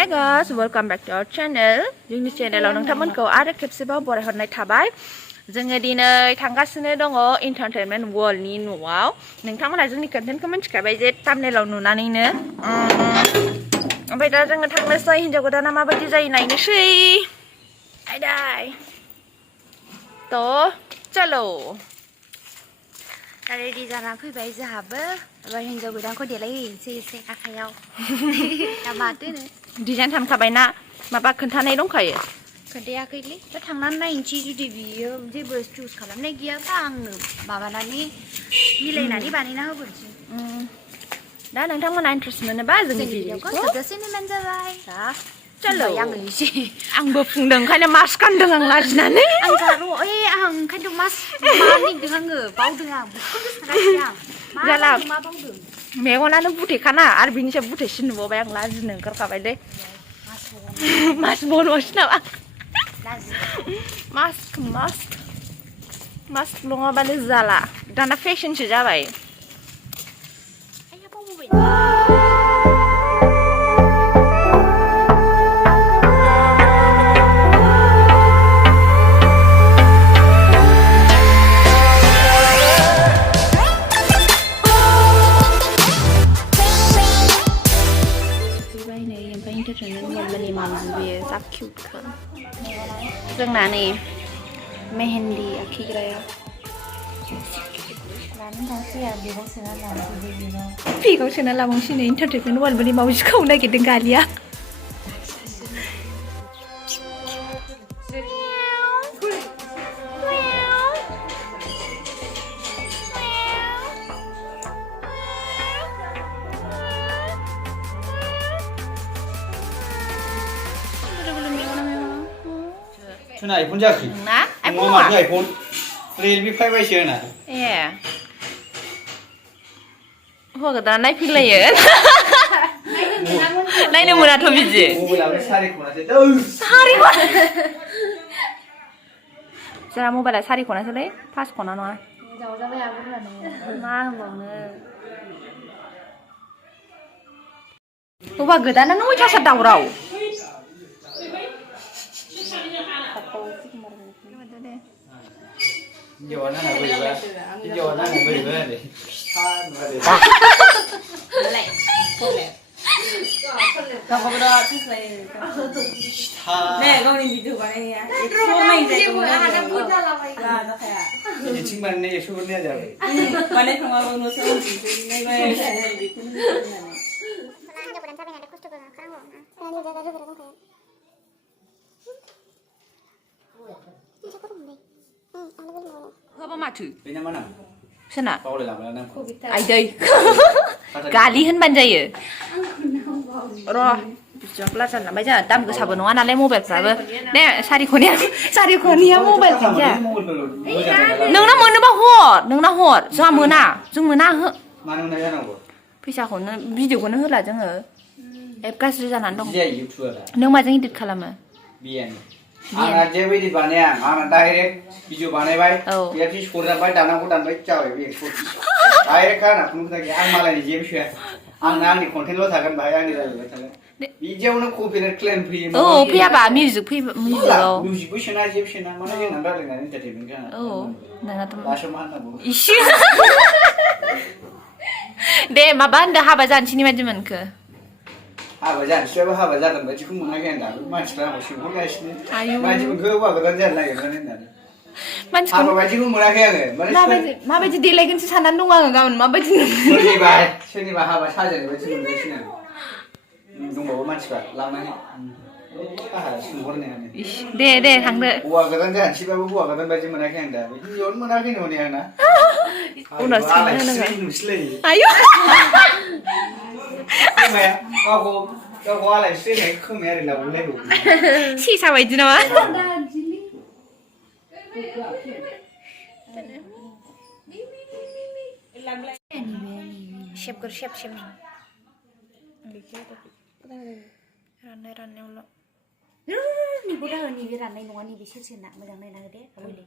Hey guys, welcome back to our channel. Jwngni channelaव नोंथांमोनखौ आरो खेबसेबाव बरायहरनाय थाबाय। जोङो दिनै थांगासिनो दङ एन्टारटेनमेन्ट वर्ल्डनि न'आव। नोंथांमोना जोंनि कन्टेन्टखौ मिथिखाबाय जे थाम्बनेलाव नुनानैनो। ओमफ्राय दा जोङो थांनोसै हिनजाव गोदाना माबायदि जायो नायनोसै। आयदाय। थ' चलो। रेडि जाना फैबाय जोंहाबो एबार हिनजाव गोदानखौ देलायहैनोसै एसे आखायाव दा माथो नो डिजाइन थांखाबायना माबा खोन्थानाय दंखायो खोन्थायाखैलै दा थांनानै नायनोसै जुदि बियो जेबो चुज खालामनाय गैयाबा आंनो माबानानै मिलायनानै बानायना होबोनोसै दा नोंथांमोना इन्ट्रेस्ट मोनोबा जोंनि भिडिअखौ जोबजासिम नायबानो जाबाय दा चलो आङो एसे आंबो फुंदों ओंखायनो मास्क गानदों आं लाजिनानै आं जारो आं ओंखायनोथ' मास्क मानिदों आङो बावदों आं बुखौनो सानाखै आं जाला मा बावदों मेगनानो बुथेखाना आरो बिनि सायाव बुथेसिन नुबावबाय आं लाजिनो ओंखारखाबाय दे मास्क बनोसै नामा मास्क नङाबानो जाला दाना फेशनसो जाबाय जोंना नै मेहेndi आखिग्राया बेगाव सोना लाबांसिनो एन्टारटेनमेन्ट वर्ल्डनि मावजिखौ नागिरदों गालिया Tuna iPhone jaki. Nah, iPhone Mau iPhone. Realme 5 bae share na. Yeah. Hwa ga da nai philayo. Naina muna to biji. Mobile abe sari khona se. Sari khona. Jara mobile sari khona se le. Pass khona nङा. हिनजाव जाबाय आबोरानो मा होनबावनो. हौवा गोदानानो अयथासार दावराव. Jawa na beriba. Jawa na beriba deh. Kamu berdoa terus lagi. Nih, kau ini video mana ya? Semua ini saya kau mana? Lah, tak ya. Ini cuma nih, suruh nih aja. Mana cuma kau nusa nusa. Nih, kau ini saya video ni. Apa matu? Ini mana? Sana. Kau boleh lama lama. Aidai. Gali होनबानो जायो र' बिदिब्ला जानला बाय जोंहा दाम गोसाबो नङा नालाय मबाइलफ्राबो दे सारिख'निया mobile गैया नोंना मोनोबा हर जोंहा मोना जों मोना ओहो मानो मोना जानांगौ फैसाखौनो भिडिअखौनो होला जोङो एप गाज्रि जानानै दं जाय इउटिउबार नों माजों इडिट खालामो बियान आंना जेबो इडिट बानाया आंना डाइरेक्ट भिडिअ बानायबाय बिराद सरजाबाय दानांगौ दानबाय जाबाय बे डाइरेक्ट आंना खुनु खोथा गैया आं मालायनि जेबो सोआ आंना आंनि कन्टेन्टल' थागोन बाहाय आंनि रायज्लायबाय थागोन बिदियावनो कपिराइट क्लेम फैयो औ फैयाबा मिउजिकआव मिउजिकबो सोना जेबो सोना माने जोंना रायज्लायनानै एन्टारटेनमेन्ट खालामो औ नोंनाथ' दासो मा होननांगौ इसे दे माबा होनदो हाबा जानोसैनि बायदि मोनखो हाबा जानोसैबाबो हाबा जागोन बायदिखौ मोनाखै आं दाबो मानसिफ्रा आंखौ सोंहरगासिनो मानसिफोरखौ हौवा गोदान जानो नागिरनानै होननानै हाबा बायदिखौ मोनाखै आङो माबायदि देलायगोनसो साननानै दं आङो गाबोन माबायदि सोरनिबा हाबा साजायनाय बायदि मोनगासिनो आं दंबावो मानसिफ्रा लांनानै सोंहरनायानो दे थांदो हौवा गोदान जानोसैबाबो हौवा गोदान बायदि मोनाखै आं दा बिदियावनो मोनाखै न'नि आंना उनाव सोंनो आयु खोमाया गावखौ आलाय सिलायनाय खोमाया ओरै लाबोलायगौ सेसा बायदि नामा सेबगोर सेब राननायावल' निबो दा नैबे राननाय नङा नैबे सेरसेना मोजां नायना हो दे आबैले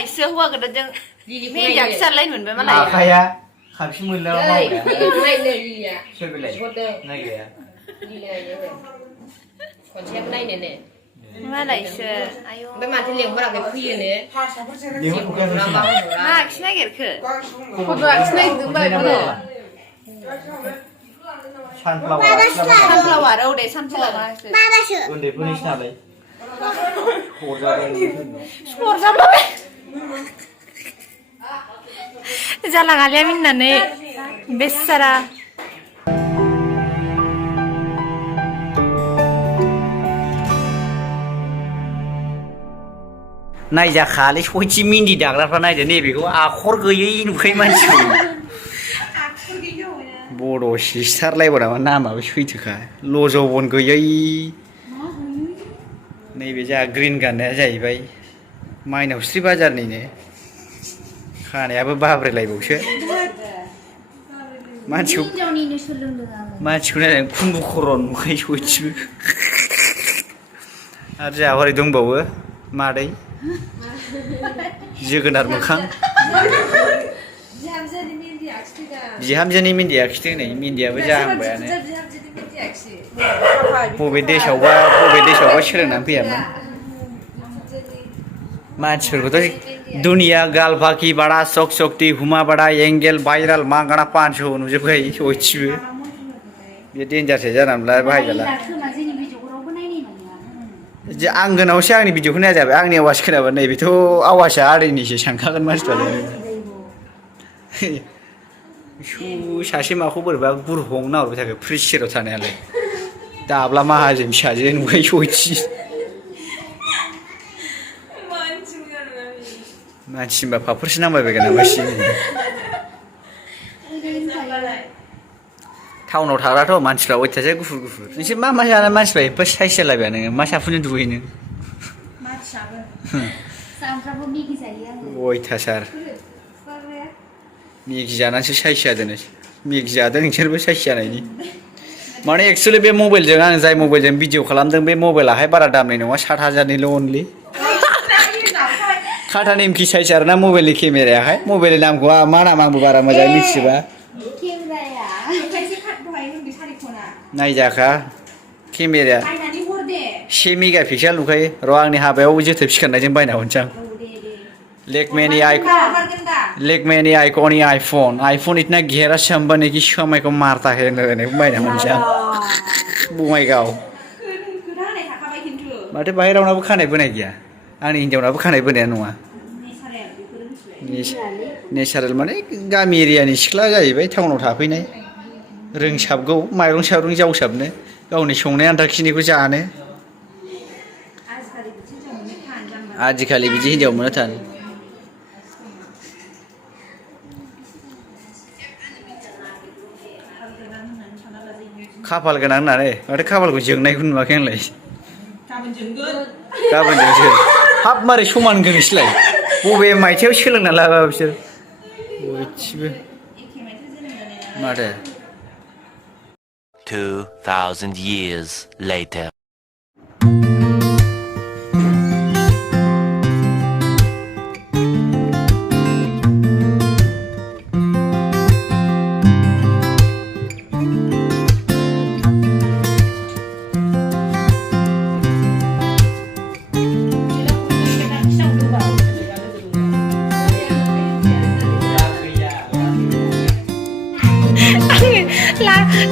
मालायसो हौवा गोदानजों मेहेन्दिया खिसारलाय मोनबाय मालाय आखाया खाबसि मोनलायाव मावबाय नायनो लिया सोर बेलाय नायग्राया खनसेयाबो नायनो ने मालायसो ओमफ्राय माथो लेंहराखै फैयोनो मा आखिनो नागिरखो फट' आखिनो नागिरदोंबा सानफ्लावार औ दे सानफ्लावार उन्दैफोरनिसो नालाय सरजाबाय जाला गालिया मिन्नानै बेसारा नायजाखालै सयथि मिन्दि दाग्राफ्रा नायदो नैबेखौ आखर गैयै नुखायो मानसिखौ बड' सिस्टार लायबाव नामा नामाबो सैथोखा लज'बन गैयै नैबे जोंहा ग्रिन गाननाया जाहैबाय माइनावस्रि बाजारनिनो खानायाबो बाब्रायलायबावसो मानसिखौ नायनानै खुम्बु खर' नुखायो सयथिबो आरो जोंहा हरै दंबावो मादै जोगोनार मोखां बिहामजोनि मेहेन्दी आखिदों नै मेहेन्दियाबो जाहांबायानो बबे देशआवबा सोलोंनानै फैयामोन मानसिफोरखौथ' दुनिया गालफाखि बाड़ा सक सकती हुमा बाड़ा एंगेल भाइराल मांगाना 500 नुजोबखायो सयथिबो बे डेन्जारसो जानानैब्ला बाहायजाला आंगोनावसो आंनि भिडिअखौ नाया जाबाय आंनि आवाज खोनाबा नैबेथ' आवाजआ आदैनिसो सानखागोन मानसिफ्रालाय सासे माखौ बोरैबा गुरहंनो नाहरबाय थाखो फ्रिज सेराव थानायालाय दाब्ला माहाजोन फिसाजो नुबाय सयथि मानसि होनबा फाफोरसो नांबायबायगोन नामा सि टाउनाव थाग्राथ' मानसिफ्रा अयथासार गुफुर नोंसोर मा जानाय मानसिफ्रा एफा साइज जालायबाय नोङो मा साफुनजों दुगैयो नों अयथासार मेगि जानानैसो साइज जादों मेगि जादों नोंसोरबो साइज जानायनि माने एक्सुवेलि बे मबाइलजों आं जाय मबाइलजों भिडिअ खालामदों बे मबाइलाहाय बारा दामनि नङा 7,000निल' अनलि खाथा नेमखि साइज आरोना मबाइलनि केमेरायाहाय मबाइलनि नामखौ मा नाम आंबो बारा मोजाङै मिथिजोबा नायजाखा केमेराया 1 मेगापिक्सेल नुखायो र' आंनि हाबायाव जोथोब सिखारनायजों बायना हरनोसै आं लेकमेनि आइकॉन आईफोन इतना गहरा संबंध की समय को मारता है बायना हरनोसै आं बङाइगाव माथो बाहाय रावनाबो खानाय बोनाय गैया आंनि हिन्जावनाबो खानाय बोनाया नङा नेचारेल माने गामि एरियानि सिख्ला जाहैबाय टाउनाव थाफैनाय रोंसाबगौ माइरं साइरं जावसाबनो गावनि संनाय आन्थाखिनिखौ जानो आजिखालि बिदि हिन्जाव मोननो थान खाफाल गोनां होननानै माथो खाफालखौ जोंनायखौ नुवाखै आंलाय गाबोन जोंसो हाब मारै समान गोनोसैलाय बबे मायथाइयाव सोलोंना लाबा बिसोर बयथिबो माथो 2,000 years later.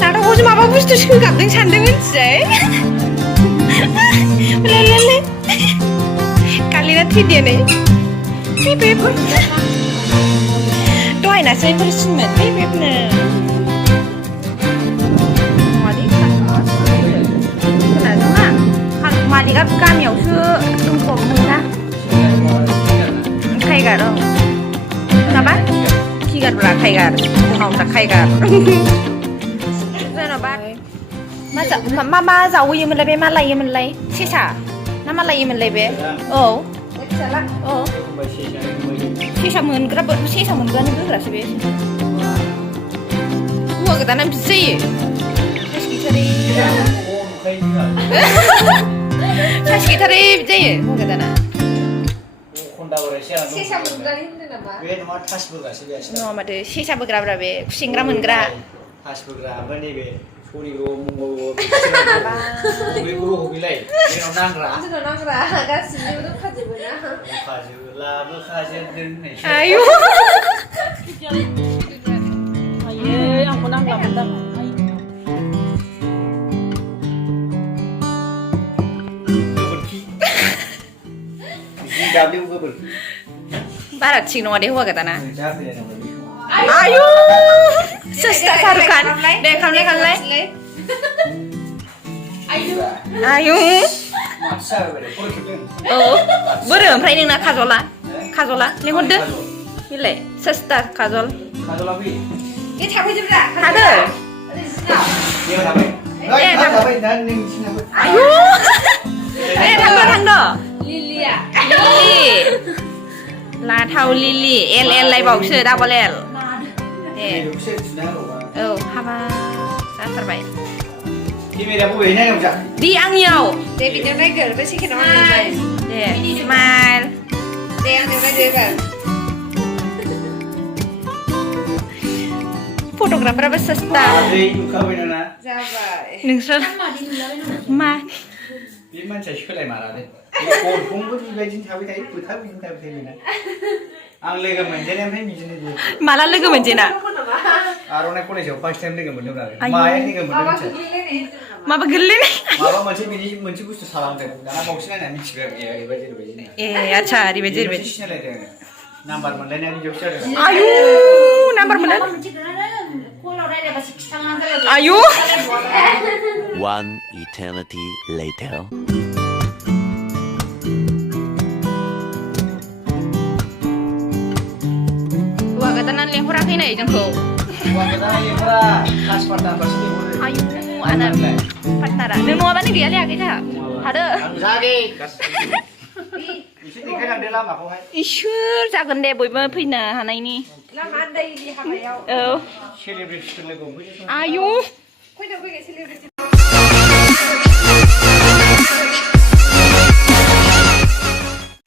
लादावखौसो माबा बुस्थु सोगाबदों सानदों मिथिबाय कालिना थैदिया नै दहायनासो इन्टारेस्टमोन खोनादोंना मालिकआ गामियावसो दंखौमोनना खायगार खोनाबा खिगारब्रा खायगार उनाव खायगार मा जावहैयोमोनलाय बे मा लायोमोनलाय सेसा ना मा लायोमोनलाय बे औ सेसा मोनग्राबो सेसा मोनग्रानो गोग्रासो बे हौवा गोदाना बिदि जायो साइस गैथारै बिदि जायो हौवा गोदाना बे नङा थास बोगासो बे नङा माथो सेसा बोग्राब्रा बे खुसेंग्रा मोनग्रा थास बोग्रा ओमफ्राय नैबे सनिग्र मंगल बबेग्र बबेलाय बेनाव नांग्रा लाबोखाजोबदों आयु आंखौ नांला मोनदां गाबलिव गोबोर बारा थिग नङा दे हौवा गोदाना आयु सेस्ता खारुखान दे खालामलाय आयु औ बोरो ओमफ्राय नोंना खाजला लेंहरदो बिलाय सेस्ता खाजल खाजला फै ए थाफैजोब्रा थादो आयु ए थांद' लिलि लाथाव लिलि एल लायबावसो डाबल एल ए औ हाबा जाथारबाय केमेरा बबे नायनांगौ जा दि आंनियाव दे बिदियाव नायगोर बे सेकेन्डआव नायगोर दे स्माइल दे आंनियाव नायगोर फट'ग्राफाराबो सेस्ता जाबाय नोंसोर मा बे मानसिया सोलायमारादे गरखंबो बेबायदिनो थाबाय थायो फोथा बिदिनो थाबाय थायो बेना आं लोगो मोनजेननायनिफ्राय बिदिनो बे माला लोगो मोनजेना आर'नाइ कलेजाव फार्स्ट टाइम लोगो मोनदों आरो माया लोगो मोनदों माबा गोलैनाय माबा मोनसे बुस्थु खालामदों दाना बावसो नायना मिथिबाय ओरैबायदि ए आच्छा ओरैबायदि सिनायलायदों नाम्बार मोनलायनानै जौसो जादों आयु नाम्बार मोनलाय आयु One eternity later. हौवा गोदाना लेंहराखै नै जोंखौ आयु आना पार्टनारा नों नङाबानो गैयालै आगैथा थादो इसोर जागोन दे बयबो फैनो हानायनि औ सेलिब्रिटिफोर लोगो आयु फैनो सेलिब्रिटि